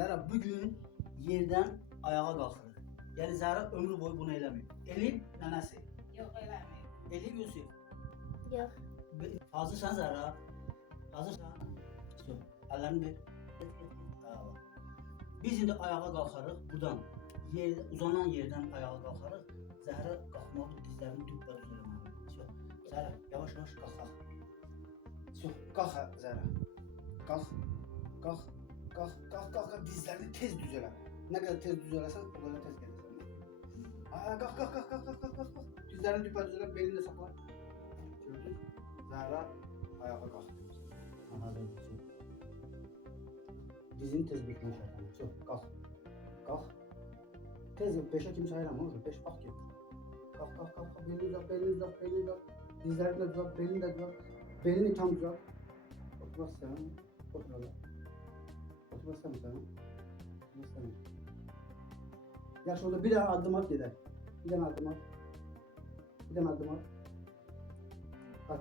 Zara bugün yerden ayağa kalkırıq. Yani Zara ömrü boyu bunu eləmir. Elif nənəsi. Yox, eləmir. Elif Yusuf. Yok. Hazırsan Zara? Hazırsan? Stop. Əllərini ver. Bravo. Biz indi ayağa qalxarıq buradan. Uzanan yerden ayağa qalxarıq. Zəhra qalxmalı, dizlərini düppədüz eləməli. Stop. Zara yavaş yavaş qalxaq. Stop. Qalx Zara. Qalx. Qalx. Qalx, qalx, qalx, dizlərini tez düz elə. Nə qədər tez düz eləsən, o qədər tez gəlirsən. Qalx, qalx, qalx, qalx, qalx, qalx, qalx. Dizlərini düpədüz elə, belini də saxla. Gördün? Zəhra ayağa qalxdı. Hazır. Dizini tez bükmə şərtlə. Çox, qalx. Qalx. Tez 5-ə kimi sayıram, olur. 5 bax get. Qalx, qalx, qalx, belini uzat, belini uzat, belini uzat. Dizlərini də uzat, belini də uzat. Belini tam uzat. Otur sən. Otur elə. Oturmasana sen. Oturmasana. Yaş orada bir tane adım at gider. Bir tane adım at. Bir tane adım at. At.